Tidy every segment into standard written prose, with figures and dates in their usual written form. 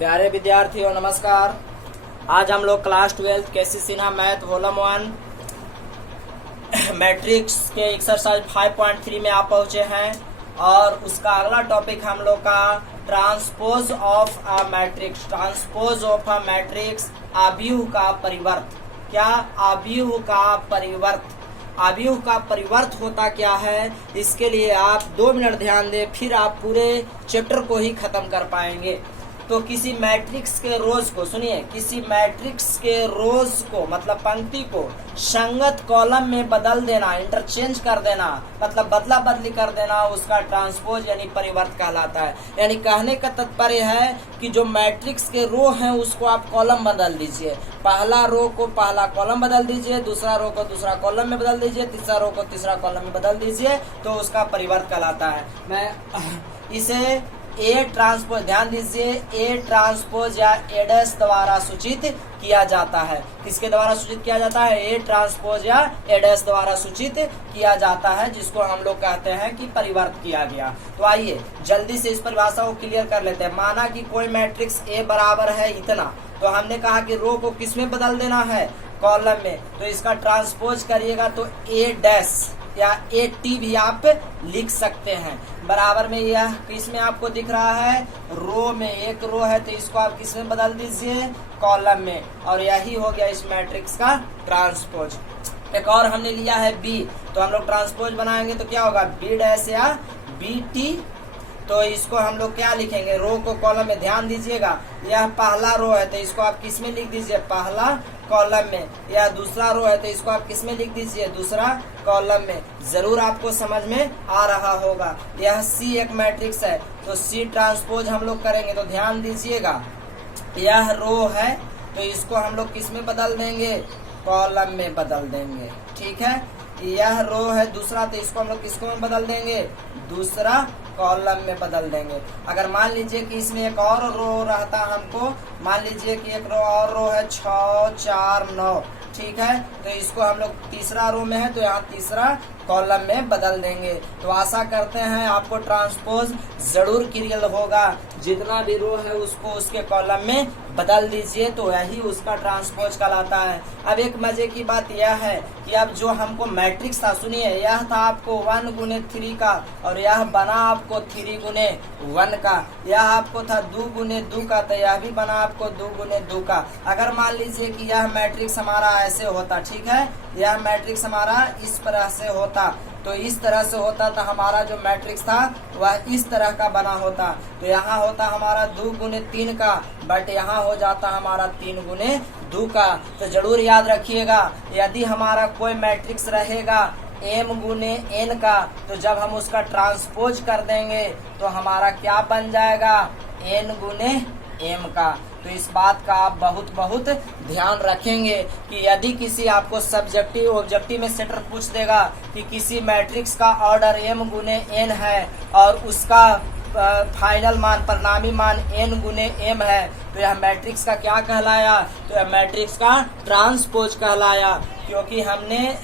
प्यारे विद्यार्थियों नमस्कार। आज हम लोग क्लास 12 केसी सिन्हा मैथ वॉल्यूम 1 मैट्रिक्स के एक्सरसाइज 5.3 में आप पहुंचे हैं और उसका अगला टॉपिक हम लोग का transpose of a matrix. Transpose of a matrix, आव्यूह का परिवर्त। क्या आव्यूह का परिवर्त? आव्यूह का परिवर्त होता क्या है, इसके लिए आप 2 मिनट ध्यान दें, फिर आप पूरे चैप्टर को ही खत्म कर पाएंगे। तो किसी मैट्रिक्स के रोज को सुनिए, किसी मैट्रिक्स के रोज को मतलब पंक्ति को संगत कॉलम में बदल देना, इंटरचेंज कर देना, मतलब बदला बदली कर देना, उसका ट्रांसपोज यानी परिवर्त कहलाता है। यानी कहने का तात्पर्य है कि जो मैट्रिक्स के रो हैं उसको आप कॉलम बदल दीजिए। पहला रो को पहला कॉलम बदल दीजिए, दूसरा रो को दूसरा कॉलम में बदल दीजिए, तीसरा रो को तीसरा कॉलम में बदल दीजिए, तो उसका परिवर्त कहलाता है। मैं इसे ए ट्रांसपोज, ध्यान दीजिए, ए ट्रांसपोज या ए डैश द्वारा सूचित किया जाता है। किसके द्वारा सूचित किया जाता है? ए ट्रांसपोज या ए डैश द्वारा सूचित किया जाता है, जिसको हम लोग कहते हैं कि परिवर्त किया गया। तो आइए जल्दी से इस परिभाषा को क्लियर कर लेते हैं। माना कि कोई मैट्रिक्स ए बराबर है इतना, तो हमने कहा कि रो को किस में बदल देना है? कॉलम में। तो इसका ट्रांसपोज करिएगा तो ए डैश या ए टी भी आप लिख सकते हैं। बराबर में यह किस में आपको दिख रहा है? रो में। एक रो है तो इसको आप किस में बदल दीजिए? कॉलम में। और यही हो गया इस मैट्रिक्स का ट्रांसपोज। एक और हमने लिया है बी, तो हम लोग ट्रांसपोज बनाएंगे तो क्या होगा? बी डैश या बी टी। तो इसको हम लोग क्या लिखेंगे? रो को कॉलम में। ध्यान दीजिएगा, यह पहला रो है तो इसको आप किस में लिख दीजिए? पहला कॉलम में। या दूसरा रो है तो इसको आप किस में लिख दीजिए? दूसरा कॉलम में। जरूर आपको समझ में आ रहा होगा। यह सी एक मैट्रिक्स है तो सी ट्रांसपोज हम लोग करेंगे तो ध्यान दीजिएगा, यह रो है तो इसको हम लोग किस में बदल देंगे? कॉलम में बदल देंगे। ठीक है, यह रो है दूसरा तो इसको हम लोग किसको में बदल देंगे? दूसरा कॉलम में बदल देंगे। अगर मान लीजिए कि इसमें एक और रो रहता, हमको मान लीजिए कि एक रो और रो है 6, 4, 9, ठीक है, तो इसको हम लोग तीसरा रो में है तो यहाँ तीसरा कॉलम में बदल देंगे। तो आशा करते हैं आपको ट्रांसपोज जरूर क्लियर होगा। जितना भी रो है उसको उसके कॉलम में बदल दीजिए तो यही उसका ट्रांसपोज कहलाता है। अब एक मजे की बात यह है कि अब जो हमको मैट्रिक्स था, सुनिए, यह था आपको 1 गुने 3 का और यह बना आपको 3 गुने 1 का। यह आपको था 2 गुने 2 का तो यह भी बना आपको 2 गुने 2 का। अगर मान लीजिए कि यह मैट्रिक्स हमारा ऐसे होता, ठीक है, यह मैट्रिक्स हमारा इस तरह से होता, तो इस तरह से होता तो हमारा जो मैट्रिक्स था वह इस तरह का बना होता। तो यहाँ होता हमारा 2 गुने 3 का, बट यहाँ हो जाता हमारा 3 गुने 2 का। तो जरूर याद रखिएगा, यदि हमारा कोई मैट्रिक्स रहेगा m गुने n का, तो जब हम उसका ट्रांसपोज कर देंगे तो हमारा क्या बन जाएगा? n गुने m का। तो इस बात का आप बहुत बहुत ध्यान रखेंगे कि यदि किसी आपको सब्जेक्टिव ऑब्जेक्टिव में सेटर पूछ देगा कि किसी मैट्रिक्स का ऑर्डर m गुने n है और उसका फाइनल मान, परिणामी मान n गुने m है, तो यह मैट्रिक्स का क्या कहलाया? तो यह मैट्रिक्स का ट्रांसपोज कहलाया, क्योंकि हमने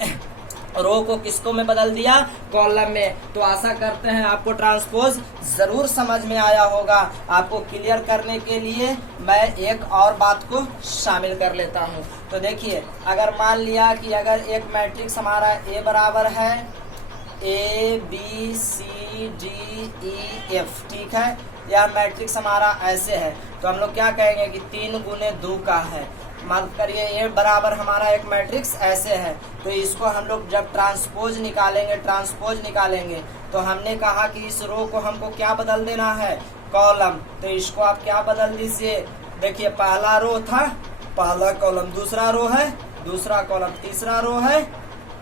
रो को किसको में बदल दिया? कॉलम में। तो आशा करते हैं आपको ट्रांसपोज जरूर समझ में आया होगा। आपको क्लियर करने के लिए मैं एक और बात को शामिल कर लेता हूं। तो देखिए, अगर मान लिया कि अगर एक मैट्रिक्स हमारा ए बराबर है A B C D E F, ठीक है, यह मैट्रिक्स हमारा ऐसे है तो हम लोग क्या कहेंगे कि 3 गुने 2 का है। मान करिए ए बराबर हमारा एक मैट्रिक्स ऐसे है तो इसको हम लोग जब ट्रांसपोज निकालेंगे तो हमने कहा कि इस रो को हमको क्या बदल देना है? कॉलम। तो इसको आप क्या बदल दीजिए? देखिए, पहला रो था, पहला कॉलम, दूसरा रो है, दूसरा कॉलम, तीसरा रो है,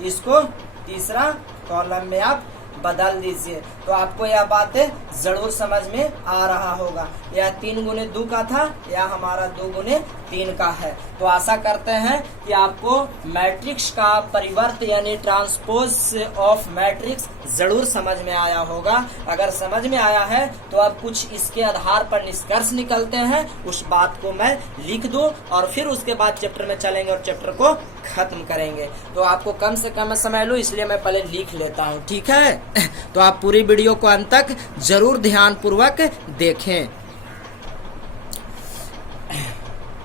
इसको तीसरा कॉलम में आप बदल दीजिए। तो आपको यह बातें जरूर समझ में आ रहा होगा। यह 3 गुने 2 का था, यह हमारा 2 गुने 3 का है। तो आशा करते हैं कि आपको मैट्रिक्स का परिवर्त यानी ट्रांसपोज ऑफ मैट्रिक्स जरूर समझ में आया होगा। अगर समझ में आया है तो अब कुछ इसके आधार पर निष्कर्ष निकलते हैं, उस बात को मैं लिख दूं और फिर उसके बाद चैप्टर में चलेंगे और चैप्टर को खत्म करेंगे। तो आपको कम से कम समय लो, इसलिए मैं पहले लिख लेता हूँ, ठीक है। तो आप पूरी वीडियो को अंत तक जरूर ध्यान पूर्वक देखें।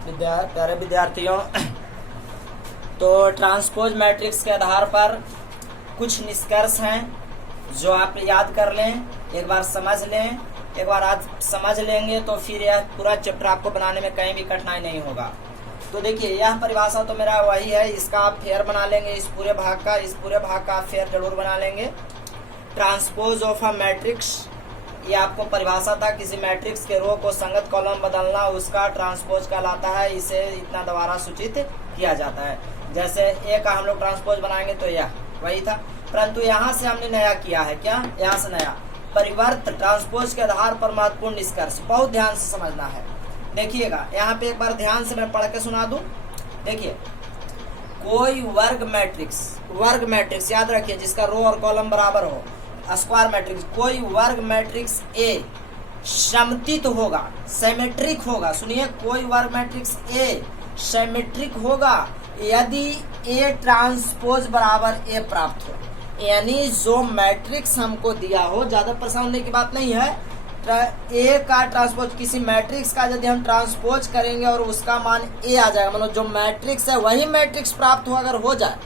प्यारे विद्यार्थियों, तो ट्रांसपोज मैट्रिक्स के आधार पर कुछ निष्कर्ष हैं जो आप याद कर लें, एक बार समझ लें। एक बार आज समझ लेंगे तो फिर यह पूरा चैप्टर आपको बनाने में कहीं भी कठिनाई नहीं होगा। तो देखिए, यह परिभाषा तो मेरा वही है, इसका आप फेयर बना लेंगे, इस पूरे भाग का आप फेयर जरूर बना लेंगे। ट्रांसपोज ऑफ अ मैट्रिक्स, ये आपको परिभाषा था, किसी मैट्रिक्स के रो को संगत कॉलम बदलना उसका ट्रांसपोज कहलाता है, इसे इतना दोबारा सूचित किया जाता है। जैसे ए का हम लोग ट्रांसपोज बनाएंगे तो यह वही था, परंतु यहाँ से हमने नया किया है। क्या? यहाँ से नया परिवर्त ट्रांसपोज के आधार पर महत्वपूर्ण निष्कर्ष, बहुत ध्यान से समझना है। देखिएगा, यहाँ पे एक बार ध्यान से मैं पढ़ के सुना दूं। देखिए, कोई वर्ग मैट्रिक्स याद रखिए जिसका रो और कॉलम बराबर हो, स्क्वायर मैट्रिक्स, कोई वर्ग मैट्रिक्स ए सममित होगा, सिमेट्रिक होगा। सुनिए, कोई वर्ग मैट्रिक्स ए सिमेट्रिक होगा यदि ए ट्रांसपोज बराबर ए प्राप्त हो। यानी जो मैट्रिक्स हमको दिया हो, ज्यादा परेशान होने की बात नहीं है, ए का ट्रांसपोज, किसी मैट्रिक्स का यदि हम ट्रांसपोज करेंगे और उसका मान ए आ जाएगा, मतलब जो मैट्रिक्स है वही मैट्रिक्स प्राप्त हो अगर हो जाए,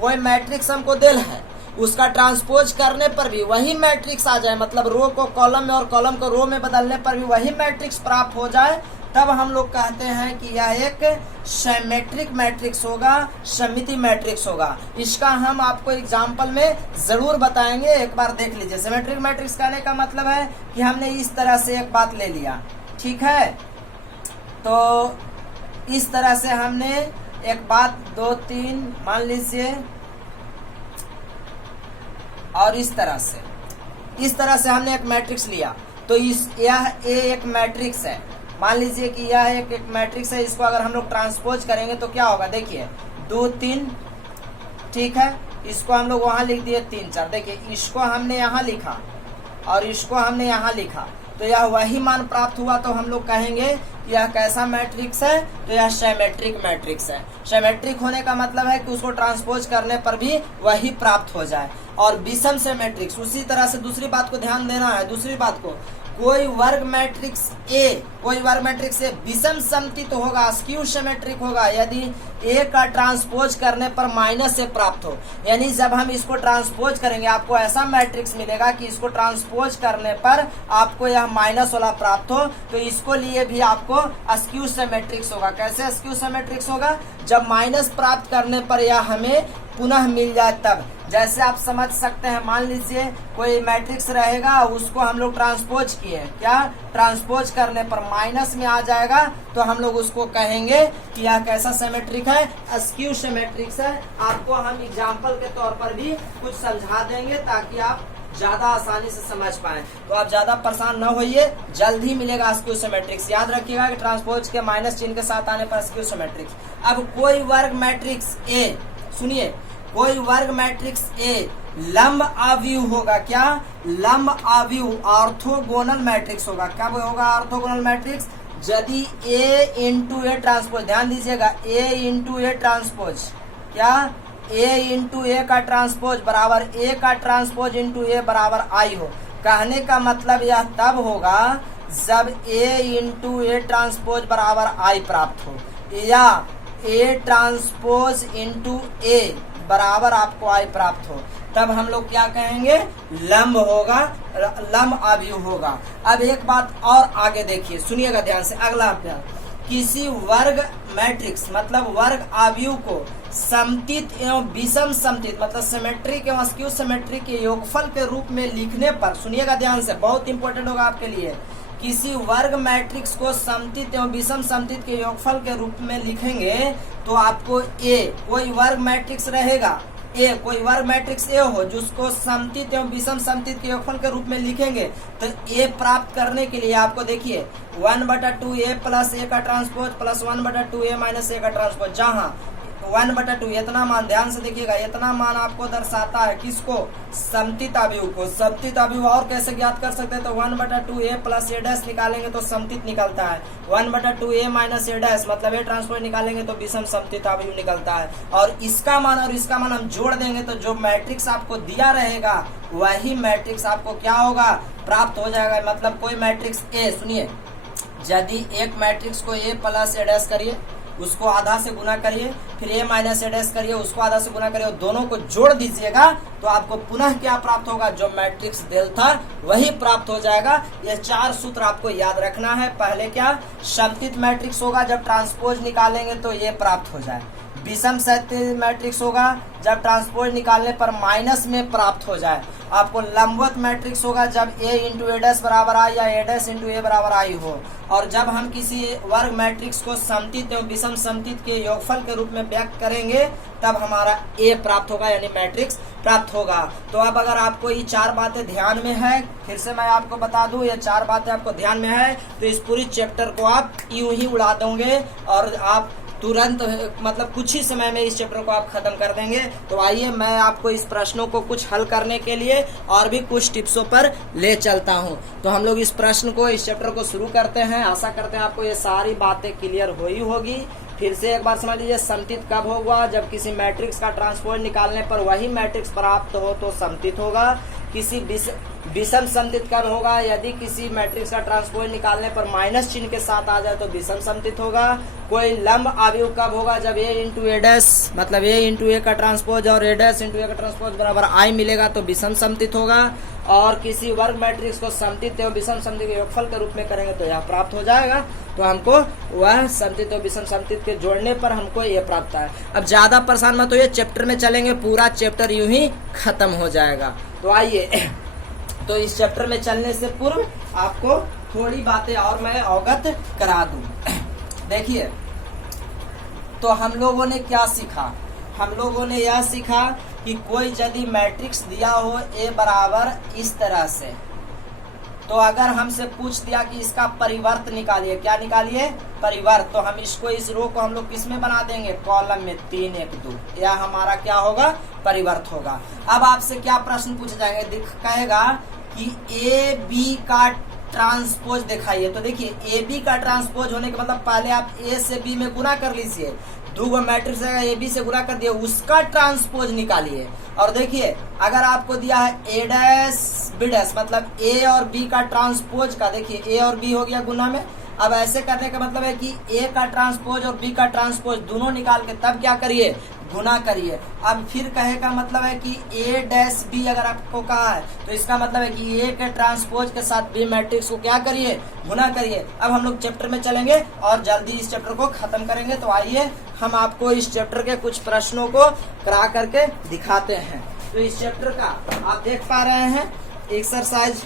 कोई मैट्रिक्स हमको दिल है, उसका ट्रांसपोज करने पर भी वही मैट्रिक्स आ जाए, मतलब रो को कॉलम में और कॉलम को रो में बदलने पर भी वही मैट्रिक्स प्राप्त हो जाए, तब हम लोग कहते हैं कि यह एक सिमेट्रिक मैट्रिक्स होगा, सममिति मैट्रिक्स होगा। इसका हम आपको एग्जाम्पल में जरूर बताएंगे, एक बार देख लीजिए। सिमेट्रिक मैट्रिक्स कहने का मतलब है कि हमने इस तरह से एक बात ले लिया, ठीक है, तो इस तरह से हमने एक बात 2 3 मान लीजिए, और इस तरह से हमने एक मैट्रिक्स लिया, तो यह एक मैट्रिक्स है। मान लीजिए कि यह एक मैट्रिक्स है, इसको अगर हम लोग ट्रांसपोज करेंगे तो क्या होगा? देखिए 2 3, ठीक है, इसको हम लोग वहां लिख दिए 3 4। देखिए, इसको हमने यहाँ लिखा और इसको हमने यहाँ लिखा, तो यह वही मान प्राप्त हुआ, तो हम लोग कहेंगे कि यह कैसा मैट्रिक्स है? तो यह सिमेट्रिक मैट्रिक्स है। सिमेट्रिक होने का मतलब है कि उसको ट्रांसपोज करने पर भी वही प्राप्त हो जाए। और विषम सिमेट्रिक्स, उसी तरह से दूसरी बात को ध्यान देना है, दूसरी बात को, कोई वर्ग मैट्रिक्स ए विषम सममित होगा, स्क्यू सिमेट्रिक होगा यदि ए का ट्रांसपोज करने पर माइनस से प्राप्त हो। यानी जब हम इसको ट्रांसपोज करेंगे आपको ऐसा मैट्रिक्स मिलेगा कि इसको ट्रांसपोज करने पर आपको यह माइनस वाला प्राप्त हो, तो इसको लिए भी आपको स्क्यू सिमेट्रिक्स होगा। कैसे स्क्यू सिमेट्रिक्स होगा? जब माइनस प्राप्त करने पर यह हमें पुनः मिल जाए तब। जैसे आप समझ सकते हैं, मान लीजिए कोई मैट्रिक्स रहेगा, उसको हम लोग ट्रांसपोज किए, क्या ट्रांसपोज करने पर माइनस में आ जाएगा, तो हम लोग उसको कहेंगे कि यह कैसा सिमेट्रिक है? स्क्यू सिमेट्रिक्स है। आपको हम एग्जाम्पल के तौर पर भी कुछ समझा देंगे ताकि आप ज्यादा आसानी से समझ पाए। तो आप ज्यादा परेशान न होइए, जल्द ही मिलेगा स्क्यू सिमेट्रिक्स। याद रखिएगा कि ट्रांसपोज के माइनस चिन्ह के साथ आने पर स्क्यू सिमेट्रिक्स। अब कोई वर्ग मैट्रिक्स ए, सुनिए, कोई वर्ग मैट्रिक्स ए लंब आव्यूह होगा। क्या? लंब आव्यूह, ऑर्थोगोनल मैट्रिक्स होगा। कब होगा ऑर्थोगोनल मैट्रिक्स? यदि ए इंटू ए ट्रांसपोज, ध्यान दीजिएगा, ए इंटू ए ट्रांसपोज, क्या ए इंटू ए का ट्रांसपोज बराबर ए का ट्रांसपोज इंटू ए बराबर आई हो। कहने का मतलब यह तब होगा जब ए इंटू ए ट्रांसपोज बराबर आई प्राप्त हो, या ए ट्रांसपोज इंटू ए बराबर आपको आई प्राप्त हो, तब हम लोग क्या कहेंगे? लंब होगा, लंब आव्यूह होगा। अब एक बात और आगे देखिए, सुनिएगा ध्यान से, अगला अध्याय, किसी वर्ग मैट्रिक्स मतलब वर्ग आव्यूह को सममित एवं विषम सममित मतलब सिमेट्रिक एवं स्क्यू सिमेट्रिक के योगफल के रूप में लिखने पर, सुनिएगा ध्यान से, बहुत इंपॉर्टेंट होगा आपके लिए, किसी वर्ग मैट्रिक्स को सममित एवं विषम सममित के योगफल के रूप में लिखेंगे तो आपको ए, कोई वर्ग मैट्रिक्स रहेगा ए, कोई वर्ग मैट्रिक्स ए हो जिसको सममित एवं विषम सममित के योगफल के रूप में लिखेंगे, तो ए प्राप्त करने के लिए आपको देखिए 1/2 ए प्लस ए का ट्रांसपोज प्लस 1/2 ए माइनस ए का ट्रांसपोज, जहाँ 1/2 इतना मान, ध्यान से देखिएगा, इतना मान आपको दर्शाता है किसको? सममित आव्यूह को। सममित आव्यूह और कैसे ज्ञात कर सकते हैं? तो 1/2 ए प्लस ए डैश निकालेंगे तो सममित निकलता है, 1/2 ए माइनस ए डैश मतलब ए ट्रांसपोज निकालेंगे तो विषम सममित आव्यूह निकलता है। और इसका मान और इसका मान हम जोड़ देंगे तो जो मैट्रिक्स आपको दिया रहेगा वही मैट्रिक्स आपको क्या होगा? प्राप्त हो जाएगा। मतलब कोई मैट्रिक्स ए, सुनिए, यदि एक मैट्रिक्स को ए प्लस ए डैश करिए, उसको आधा से गुना करिए, फिर ए माइनस ए डैश करिए, उसको आधा से गुना करिए, और दोनों को जोड़ दीजिएगा तो आपको पुनः क्या प्राप्त होगा, जो मैट्रिक्स देल था वही प्राप्त हो जाएगा। ये 4 सूत्र आपको याद रखना है। पहले क्या, समतित मैट्रिक्स होगा जब ट्रांसपोज निकालेंगे तो ये प्राप्त हो जाए। विषम समतित मैट्रिक्स होगा जब ट्रांसपोज निकालने पर माइनस में प्राप्त हो जाए। आपको लंबवत मैट्रिक्स होगा जब ए इंटू ए डैश बराबर आई या ए डैश इंटू ए बराबर आई हो। और जब हम किसी वर्ग मैट्रिक्स को समतित एवं विषम समतित के योगफल के रूप में व्यक्त करेंगे तब हमारा ए प्राप्त होगा, यानी मैट्रिक्स प्राप्त होगा। तो अब अगर आपको ये 4 बातें ध्यान में है, फिर से मैं आपको बता दूं, ये 4 बातें आपको ध्यान में है तो इस पूरी चैप्टर को आप यूं ही उड़ा दोगे और आप तुरंत, मतलब कुछ ही समय में इस चैप्टर को आप खत्म कर देंगे। तो आइए मैं आपको इस प्रश्नों को कुछ हल करने के लिए और भी कुछ टिप्सों पर ले चलता हूं। तो हम लोग इस प्रश्न को, इस चैप्टर को शुरू करते हैं। आशा करते हैं आपको ये सारी बातें क्लियर हो ही होगी। फिर से एक बार समझ लीजिए, समतित कब होगा, जब किसी मैट्रिक्स का ट्रांसपोज निकालने पर वही मैट्रिक्स प्राप्त हो तो समतित होगा। किसी विषम समतित कब होगा, यदि किसी मैट्रिक्स का ट्रांसपोज निकालने पर माइनस चिन्ह के साथ आ जाए तो विषम समतित होगा। कोई लंब अवयव कब होगा, जब ए इंटू ए डैश, मतलब ए इंटू ए का ट्रांसपोज और ए डैश इंटू ए का ट्रांसपोज बराबर आई मिलेगा तो विषम समतित होगा। और किसी वर्ग मैट्रिक्स को समतित एवं विषम समतित के योगफल के रूप में करेंगे तो यह प्राप्त हो जाएगा। तो हमको वह समतित और विषम समतित के जोड़ने पर हमको ये प्राप्त है। अब ज्यादा परेशान मत होइए, चैप्टर में चलेंगे, पूरा चैप्टर यूं ही खत्म हो जाएगा। तो आइए, तो इस चैप्टर में चलने से पूर्व आपको थोड़ी बातें और मैं अवगत करा दूं। देखिए, तो हम लोगों ने क्या सीखा, हम लोगों ने यह सीखा कि कोई यदि मैट्रिक्स दिया हो ए बराबर इस तरह से, तो अगर हमसे पूछ दिया कि इसका परिवर्त निकालिए, क्या निकालिए, परिवर्त, तो हम इसको, इस रो को हम लोग किस में बना देंगे, कॉलम में 3 1 2, यह हमारा क्या होगा, परिवर्त होगा। अब आपसे क्या प्रश्न पूछे जाएंगे, कहेगा कि ए बी का ट्रांसपोज दिखाइए। तो देखिए, ए बी का ट्रांसपोज होने का मतलब पहले आप ए से बी में गुना कर लीजिए, 2 मैट्रिक्स ए बी से गुना कर दिए, उसका ट्रांसपोज निकालिए। और देखिए, अगर आपको दिया है ए डैश बी डैश, मतलब ए और बी का ट्रांसपोज का, देखिए ए और बी हो गया गुना में। अब ऐसे करने का मतलब है कि ए का ट्रांसपोज और बी का ट्रांसपोज दोनों निकाल के तब क्या करिए, गुना करिए। अब फिर कहे का मतलब है कि ए डैश बी अगर आपको कहा है तो इसका मतलब है कि ए के ट्रांसपोज के साथ बी मैट्रिक्स को क्या करिए, गुना करिए। अब हम लोग चैप्टर में चलेंगे और जल्दी इस चैप्टर को खत्म करेंगे। तो आइए हम आपको इस चैप्टर के कुछ प्रश्नों को करा करके दिखाते हैं। तो इस चैप्टर का आप देख पा रहे हैं, एक्सरसाइज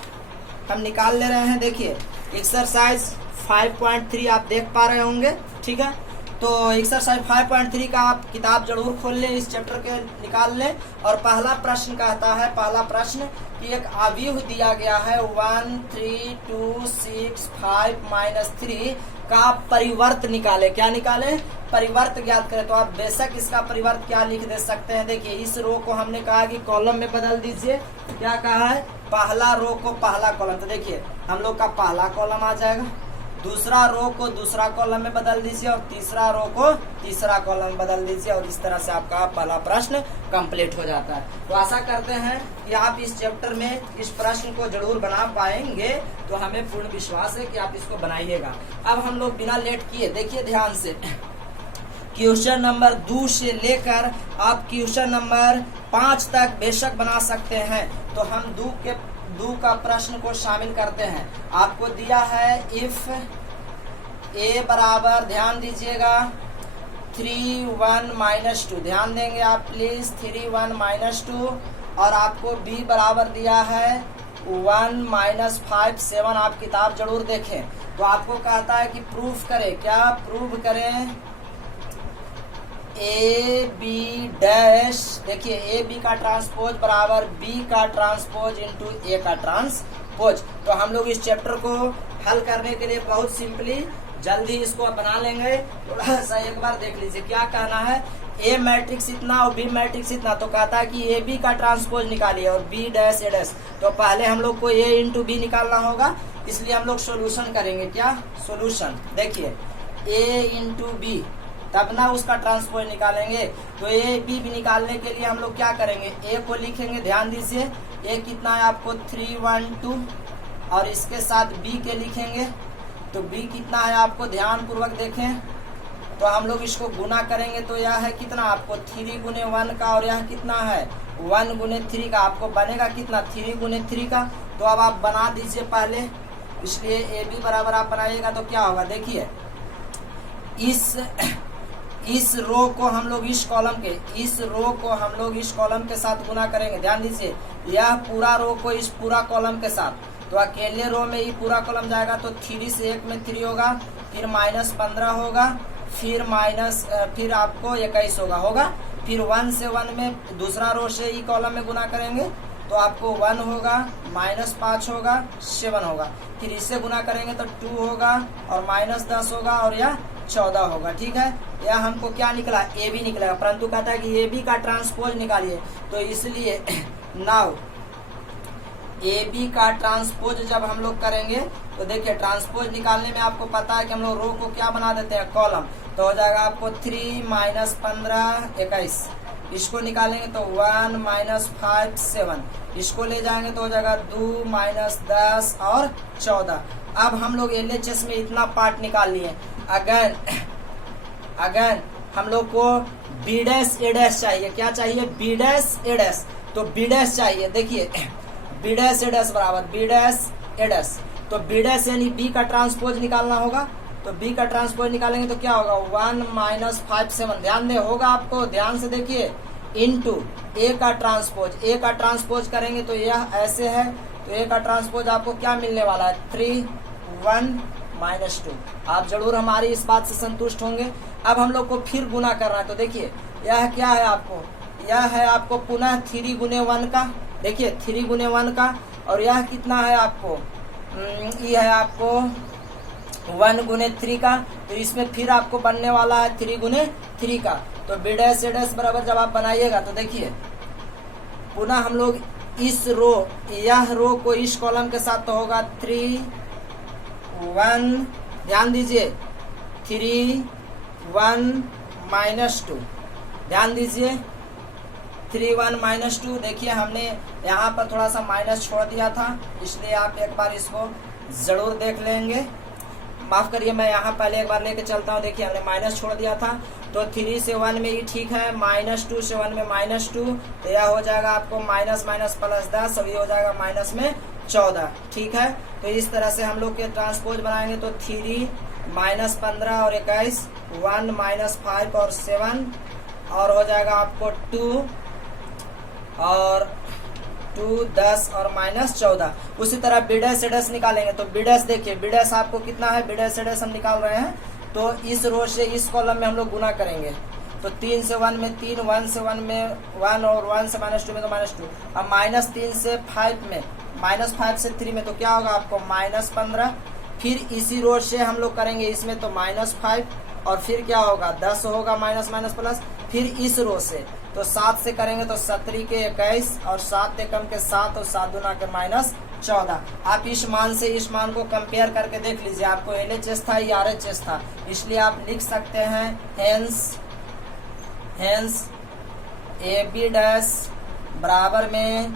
हम निकाल ले रहे हैं। देखिए, एक्सरसाइज 5.3 आप देख पा रहे होंगे, ठीक है। तो एक्सरसाइज 5.3 का आप किताब जरूर खोल लें, इस चैप्टर के निकाल लें। और पहला प्रश्न कहता है, पहला प्रश्न कि एक अवयव दिया गया है 1 3 2 6 5 -3 का परिवर्त निकाले। क्या निकाले, परिवर्त ज्ञात करें। तो आप बेशक इसका परिवर्त क्या लिख दे सकते हैं। देखिए, इस रो को हमने कहा कि कॉलम में बदल दीजिए। क्या कहा है, पहला रो को पहला कॉलम, तो देखिए हम लोग का पहला कॉलम आ जाएगा, दूसरा रो को दूसरा कॉलम में बदल दीजिए और तीसरा रो को तीसरा कॉलम में बदल दीजिए। और इस तरह से आपका पहला प्रश्न कंप्लीट हो जाता है। तो आशा करते हैं कि आप इस चैप्टर में इस प्रश्न को जरूर बना पाएंगे। तो हमें पूर्ण विश्वास है कि आप इसको बनाइएगा। अब हम लोग बिना लेट किए, देखिए ध्यान से, क्वेश्चन नंबर 2 से लेकर आप क्वेश्चन नंबर 5 तक बेशक बना सकते हैं। तो हम 2 का प्रश्न को शामिल करते हैं। आपको दिया है इफ ए बराबर, ध्यान दीजिएगा, 3 1 -2, ध्यान देंगे आप प्लीज, 3 1 -2। और आपको बी बराबर दिया है 1 -5 7। आप किताब जरूर देखें। तो आपको कहता है कि प्रूफ करें, क्या प्रूव करें, ए बी डैश, देखिए ए बी का ट्रांसपोज बराबर बी का ट्रांसपोज इंटू ए का ट्रांसपोज। तो हम लोग इस चैप्टर को हल करने के लिए बहुत सिंपली जल्दी इसको बना लेंगे। थोड़ा सा एक बार देख लीजिए, क्या कहना है, ए मैट्रिक्स इतना और बी मैट्रिक्स इतना। तो कहता है कि ए बी का ट्रांसपोज निकालिए और बी डैश ए डैश। तो पहले हम लोग को ए इंटू बी निकालना होगा, इसलिए हम लोग सोल्यूशन करेंगे। क्या सोल्यूशन, देखिए ए इंटू बी, तब ना उसका ट्रांसपोज निकालेंगे। तो ए बी भी निकालने के लिए हम लोग क्या करेंगे, ए को लिखेंगे, ध्यान दीजिए, ए कितना है आपको 3 1 2, और इसके साथ बी के लिखेंगे तो बी कितना है आपको ध्यान पूर्वक देखें, तो हम लोग इसको गुना करेंगे तो यह है कितना आपको 3 गुने 1 का, और यह कितना है 1 गुने 3 का, आपको बनेगा कितना 3 गुने 3 का। तो अब आप बना दीजिए पहले, इसलिए ए बी बराबर आप बनाइएगा तो क्या होगा देखिए, इस रो को हम लोग इस कॉलम इस कॉलम के साथ गुना करेंगे। ध्यान दीजिए, यह पूरा रो को इस पूरा कॉलम के साथ, तो अकेले रो में ही पूरा कॉलम जाएगा तो 3 से 1 में 3 होगा, फिर -15 होगा, फिर आपको 21 होगा, फिर 1 से 1 में दूसरा रो से ही कॉलम में गुना करेंगे तो आपको 1 होगा, -5 होगा, 7 होगा, फिर इससे गुना करेंगे तो 2 होगा और -10 होगा और यह 14 होगा। ठीक है, यह हमको क्या निकला ए बी निकलेगा, परंतु कहता है कि ए बी का ट्रांसपोज निकालिए, तो इसलिए नाउ ए बी का ट्रांसपोज जब हम लोग करेंगे तो देखिए ट्रांसपोज निकालने में आपको पता है कि हम लोग रो को क्या बना देते हैं कॉलम, तो हो जाएगा आपको 3 -15 21, इसको निकालेंगे तो 1 -5 7, इसको ले जाएंगे तो हो जाएगा 2 -10 और 14। अब हम लोग LHS में इतना पार्ट निकाल लिए। अगर हम लोग को B डैश A डैश चाहिए, क्या चाहिए B डैश A डैश, तो B डैश चाहिए। देखिए B डैश A डैश बराबर B डैश A डैश, तो B डैश यानी B का ट्रांसपोज निकालना होगा, तो B का ट्रांसपोज निकालेंगे तो क्या होगा 1 -5 7, ध्यान दे होगा आपको, ध्यान से देखिए, इनटू A का ट्रांसपोज करेंगे तो यह ऐसे है, तो A का ट्रांसपोज आपको क्या मिलने वाला है 3 1 -2। आप जरूर हमारी इस बात से संतुष्ट होंगे। अब हम लोग को फिर गुना करना है, तो देखिए यह क्या है आपको, यह है आपको पुनः 3 गुने 1 का, देखिए 3 गुने 1 का, और यह कितना है आपको यह है आपको 1 गुने 3 का, तो इसमें फिर आपको बनने वाला है 3 गुने 3 का। तो B डैश A डैश बराबर जब आप बनाइएगा तो देखिए पुनः हम लोग यह रो को इस कॉलम के साथ तो होगा 3 1, ध्यान दीजिए 3 1 -2, ध्यान दीजिए 3 1 -2। देखिए हमने यहाँ पर थोड़ा सा माइनस छोड़ दिया था, इसलिए आप एक बार इसको जरूर देख लेंगे, माफ करिए मैं यहाँ पहले एक बार लेके चलता हूँ। देखिए हमने माइनस छोड़ दिया था, तो 3 से 1 में ही ठीक है, -2 से 1 में -2, तो यह हो जाएगा आपको माइनस +10, और ये हो जाएगा माइनस में 14। ठीक है, तो इस तरह से हम लोग के ट्रांसपोज बनाएंगे तो 3 -15 और 21, 1 -5 और 7, और हो जाएगा आपको 2 और 2 10 और -14। उसी तरह B डैश A डैश निकालेंगे तो B डैश देखिए, B डैश आपको कितना है, B डैश A डैश हम निकाल रहे हैं, तो इस रो से इस कॉलम में हम लोग गुना करेंगे, तो 3 से 1 में 3, 1 से 1 में 1, और 1 से -2 में तो -2। अब -3 से 5 में, -5 से 3 में तो क्या होगा आपको -15, फिर इसी रो से हम लोग करेंगे इसमें तो -5, और फिर क्या होगा 10 होगा माइनस प्लस, फिर इस रो से तो 7 से करेंगे तो 17 के 21, और 7 एकम के 7 और 7 दूना के -14। आप इस मान से इस मान को कंपेयर करके देख लीजिए, आपको LHS था या RHS था, इसलिए आप लिख सकते हैं हेंस AB डैश बराबर में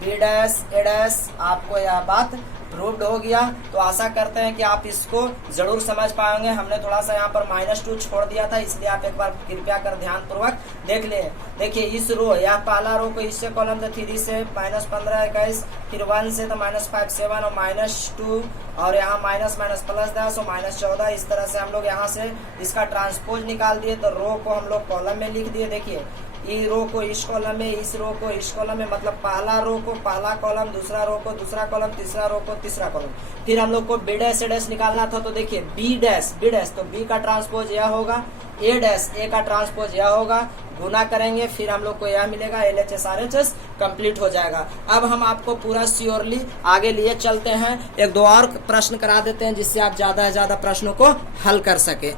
B डैश A डैश। आपको यह बात प्रूव्ड हो गया, तो आशा करते हैं कि आप इसको जरूर समझ पाएंगे। हमने थोड़ा सा यहाँ पर -2 छोड़ दिया था, इसलिए आप एक बार कृपया कर ध्यान पूर्वक देख ले। देखिए इस रो, यह पहला रो को इससे कॉलम तो 3 से -15 21, फिर 1 से तो -5 7 और -2, और यहाँ माइनस प्लस 10 और -14। इस तरह से हम लोग यहाँ से इसका ट्रांसपोज निकाल दिए, तो रो को हम लोग कॉलम में लिख दिए। देखिए ई रो को इस कॉलम में, इस रो को इस कॉलम में, मतलब पहला रो को पहला कॉलम, दूसरा रो को दूसरा कॉलम, तीसरा रो को तीसरा कॉलम। फिर हम लोग को B डैश A डैश निकालना था, तो देखिए B डैश तो B का ट्रांसपोज यह होगा, A डैश A का ट्रांसपोज यह होगा, गुना करेंगे फिर हम लोग को यह मिलेगा, LHS RHS कंप्लीट हो जाएगा। अब हम आपको पूरा श्योरली आगे लिए चलते हैं, एक दो और प्रश्न करा देते हैं जिससे आप ज्यादा से ज्यादा प्रश्नों को हल कर सके।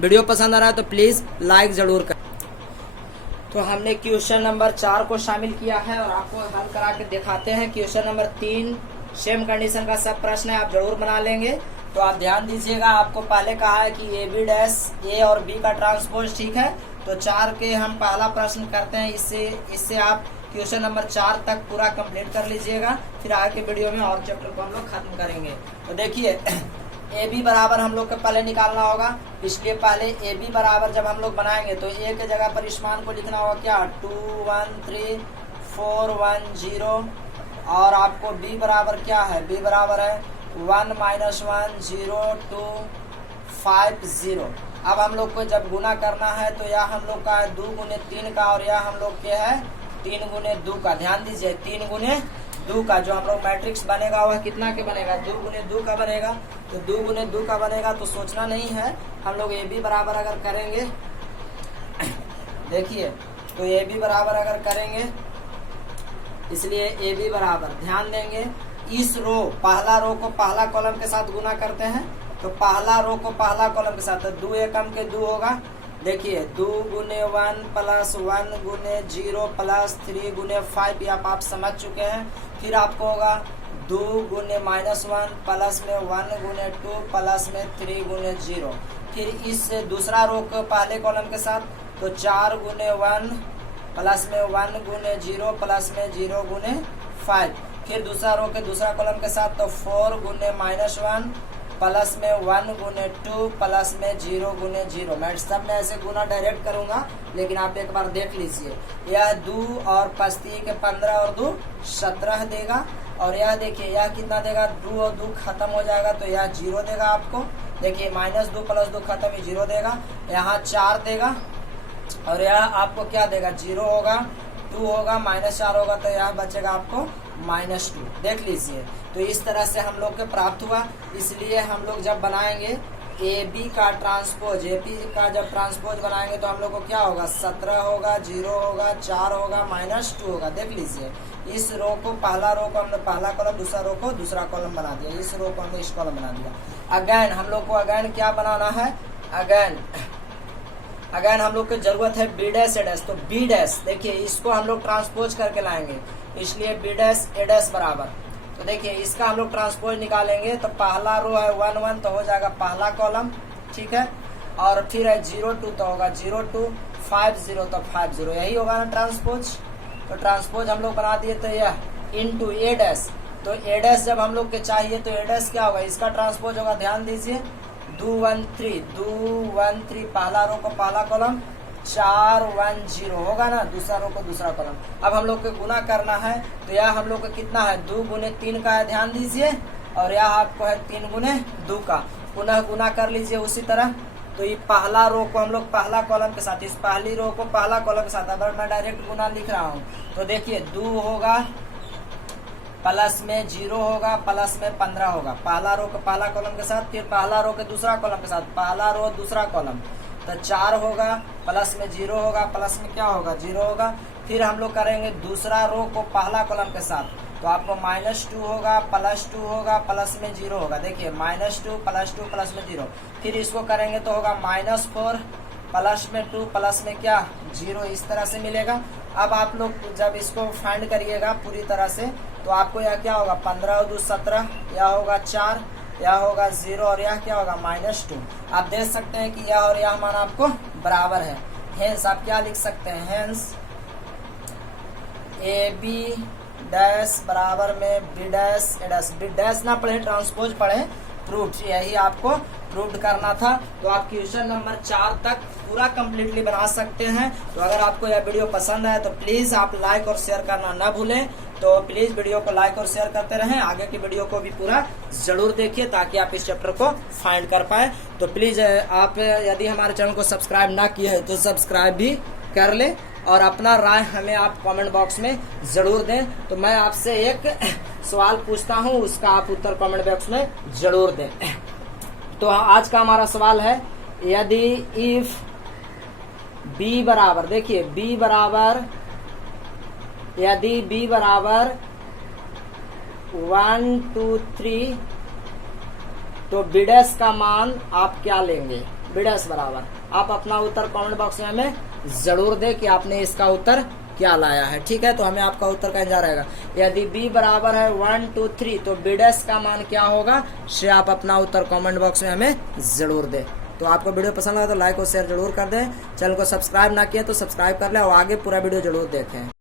वीडियो पसंद आ रहा है तो प्लीज लाइक जरूर कर। तो हमने क्वेश्चन नंबर 4 को शामिल किया है और आपको हल करा के दिखाते हैं। क्वेश्चन नंबर 3 सेम कंडीशन का सब प्रश्न है, आप जरूर बना लेंगे। तो आप ध्यान दीजिएगा, आपको पहले कहा है कि AB डैश A और B का ट्रांसपोज ठीक है, तो 4 के हम पहला प्रश्न करते हैं। इससे आप क्वेश्चन नंबर 4 तक पूरा कंप्लीट कर लीजिएगा, फिर आगे के वीडियो में और चैप्टर को हम लोग खत्म करेंगे। तो देखिए ए बी बराबर हम लोग को पहले निकालना होगा, इसलिए पहले ए बी बराबर जब हम लोग बनाएंगे तो ए के जगह पर इस मान को लिखना होगा क्या 2 1 3 4 1 0 और आपको बी बराबर क्या है, बी बराबर है 1 -1 0 2 5 0। अब हम लोग को जब गुना करना है तो यह हम लोग का है 2 गुने 3 का और यह हम लोग के है 3 गुने 2 का। ध्यान दीजिए 3 गुने 2 का जो हम लोग मैट्रिक्स बनेगा वह कितना के बनेगा, 2 गुने 2 का बनेगा। तो 2 गुने 2 का बनेगा तो सोचना नहीं है, हम लोग ए बी बराबर अगर करेंगे देखिए तो ए बी बराबर अगर करेंगे, इसलिए ए बी बराबर ध्यान देंगे इस रो पहला रो को पहला कॉलम के साथ गुना करते हैं, तो पहला रो को पहला कॉलम के साथ 2 एकम के 2 होगा। देखिए 2 गुने 1 प्लस 1 गुने 0 प्लस 3 गुने 5, आप समझ चुके हैं। फिर आपको होगा 2 गुने -1 प्लस में 1 गुने 2 प्लस में 3 गुने 0। फिर इस दूसरा रो को पहले कॉलम के साथ तो 4 गुने 1 प्लस में 1 गुने 0 प्लस में 0 गुने 5। फिर दूसरा रो के दूसरा कॉलम के साथ तो 4 गुने -1 प्लस में 1 गुने 2 प्लस में 0 गुने 0। मैं सब में ऐसे गुना डायरेक्ट करूंगा, लेकिन आप एक बार देख लीजिए। यह 2 और 5 के 15 और 2 17 देगा। और यह देखिए यह कितना देगा, 2 और 2 खत्म हो जाएगा तो यह 0 देगा आपको। देखिए -2 प्लस 2 खत्म, ही 0 देगा। यहाँ 4 देगा और यह आपको क्या देगा, 0 होगा, 2 होगा, -4 होगा तो यह बचेगा आपको -2। देख लीजिए तो इस तरह से हम लोग के प्राप्त हुआ। इसलिए हम लोग जब बनाएंगे ए बी का ट्रांसपोज, ए बी का जब ट्रांसपोज बनाएंगे तो हम लोग को क्या होगा, 17 होगा, 0 होगा, 4 होगा, -2 होगा। देख लीजिए इस रो को पहला रो को हमने पहला कॉलम, दूसरा रो को दूसरा कॉलम बना दिया, इस रो को हमने इस कॉलम बना दिया। अगेन हम लोग को अगेन क्या बनाना है, अगेन हम लोग को जरूरत है बी डैश ए डैश। तो बी डैश देखिए इसको हम लोग ट्रांसपोज करके लाएंगे, इसलिए बी डैश ए डैश बराबर। तो देखिए इसका हम लोग ट्रांसपोज निकालेंगे तो पहला रो है 1 1 तो हो जाएगा पहला कॉलम, ठीक है। और फिर है 0 2 तो होगा 0 2, 5 0 तो 5 0, यही होगा ना ट्रांसपोज। तो ट्रांसपोज हम लोग बना दिए तो यह इनटू ए डैश। तो ए डैश जब हम लोग के चाहिए तो ए डैश क्या होगा, इसका ट्रांसपोज होगा, ध्यान दीजिए 2 1 3 पहला रो को पहला कॉलम, 4 1 0 होगा ना, दूसरा रो को दूसरा कॉलम। अब हम लोग को गुना करना है तो यह हम लोग को कितना है, 2 गुने 3 का है, ध्यान दीजिए। और यह आपको है 3 गुने 2 का। पुनः गुना कर लीजिए उसी तरह। तो ये पहला रो को हम लोग पहला कॉलम के साथ, इस पहली रो को पहला कॉलम के साथ, अगर मैं डायरेक्ट गुना लिख रहा हूँ तो देखिए 2 होगा प्लस में 0 होगा प्लस में 15 होगा, पहला रो को पहला कॉलम के साथ, फिर पहला रो के दूसरा कॉलम के साथ, पहला रो दूसरा कॉलम तो 4 होगा प्लस में 0 होगा प्लस में क्या होगा 0 होगा। फिर हम लोग करेंगे दूसरा रो को पहला कॉलम के साथ तो आपको -2 होगा +2 होगा प्लस में 0 होगा। देखिए -2 +2 प्लस में 0। फिर इसको करेंगे तो होगा -4 प्लस में 2 प्लस में क्या 0, इस तरह से मिलेगा। अब आप लोग जब इसको फाइंड करिएगा पूरी तरह से तो आपको यह क्या होगा, 15 और 2 17, यह होगा 4, यह होगा 0 और यह क्या होगा -2। आप देख सकते हैं कि यह और यह मान आपको बराबर है। हेंस आप क्या लिख सकते हैं, हेंस ए बी डैश बराबर में बी डैश ए डैश। बी डैश ना पढ़े, ट्रांसपोज पढ़े, प्रूफ, यही आपको प्रूफ करना था। तो आप क्वेश्चन नंबर 4 तक पूरा कम्प्लीटली बना सकते हैं। तो अगर आपको यह वीडियो पसंद आए तो प्लीज आप लाइक और शेयर करना ना भूलें। तो प्लीज वीडियो को लाइक और शेयर करते रहें, आगे की वीडियो को भी पूरा जरूर देखिए ताकि आप इस चैप्टर को फाइंड कर पाए। तो प्लीज आप यदि हमारे चैनल को सब्सक्राइब ना किए हैं तो सब्सक्राइब भी कर ले और अपना राय हमें आप कमेंट बॉक्स में जरूर दें। तो मैं आपसे एक सवाल पूछता हूं, उसका आप उत्तर कमेंट बॉक्स में जरूर दें। तो आज का हमारा सवाल है, यदि इफ बी बराबर, देखिए बी बराबर, यदि बी बराबर 1 2 3 तो बी डैश का मान आप क्या लेंगे, बी डैश बराबर। आप अपना उत्तर कमेंट बॉक्स में हमें जरूर दें कि आपने इसका उत्तर क्या लाया है, ठीक है। तो हमें आपका उत्तर का इंतजार रहेगा। यदि b बराबर है 1 2 3 तो b डैश का मान क्या होगा, से आप अपना उत्तर कमेंट बॉक्स में हमें जरूर दें। तो आपको वीडियो पसंद आया तो लाइक और शेयर जरूर कर दें। चैनल को सब्सक्राइब ना किया तो सब्सक्राइब कर लें और आगे पूरा वीडियो जरूर देखें।